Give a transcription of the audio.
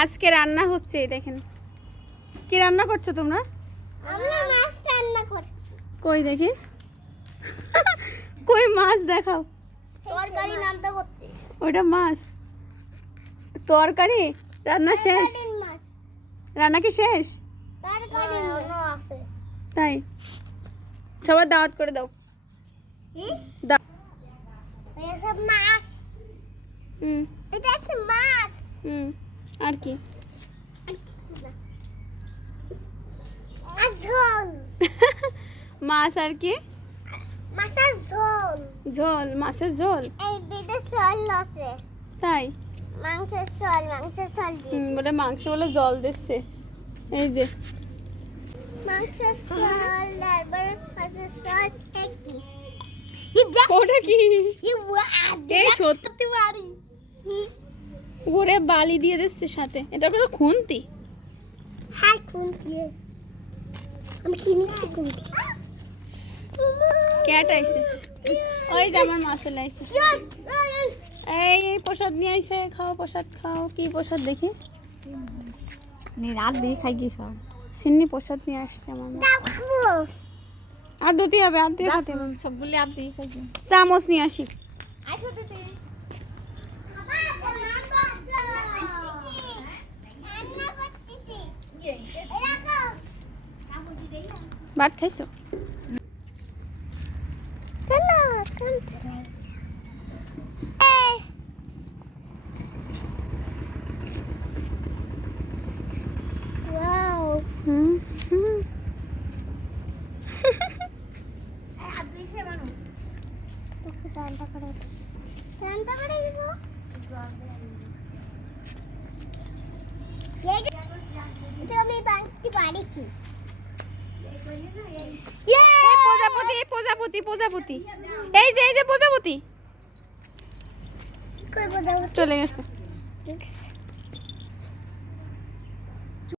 আজকে রান্না হচ্ছে, দেখেন কি রান্না করছো তোমরা? আমরা মাছ রান্না করছি। কই দেখি। কই মাছ দেখাও। তরকারি নামটা করতে। ওটা মাছ তরকারি রান্না শেষ? মাছ রান্না কি শেষ? তরকারি আছে। তাই সবার দাওয়াত করে দাও। কি? দাও। এটা মাছ। হুম এটা আছে মাছ। হুম আর কি? ঝোল। মাছ আর কি? মাছের ঝোল। ঝোল, মাছের ঝোল। এই বিদে ঝোল আছে। তাই মাংসের ঝোল দিয়ে। বলে মাংস বলে জল দিচ্ছে। এই যে মাংসের ঝোল তারপরে মাছের ঝোল একই। ওটা কি? এই সত্যি ওরে বালি দিয়ে দিচ্ছে সাথে। এটা করে খুন্তি। হ্যাঁ খুন্তি। আমি কি নিচ্ছি খুন্তি। ক্যাট আইছে। ওই যে আমার মা চলে আইছে। এই এই প্রসাদ নিয়ে আইছে, খাও প্রসাদ খাও। কি প্রসাদ দেখি? রাত দিয়ে খাই কি সব সিন্নি প্রসাদ নিয়ে আসছে আমার মা। দাও খাবো। আর ধুতে হবে, আর দিয়ে খাতে হবে। সবগুলি রাত দিয়ে খাই চামচ নিয়ে আসি। আইসো দিতে। ভাত খাইছো? হুম হুম। আমি বাংটি বাড়িছি। প্রজাপতি, প্রজাপতি, প্রজাপতি। এই যে প্রজাপতি কই বোঝাবো চলে গেছে।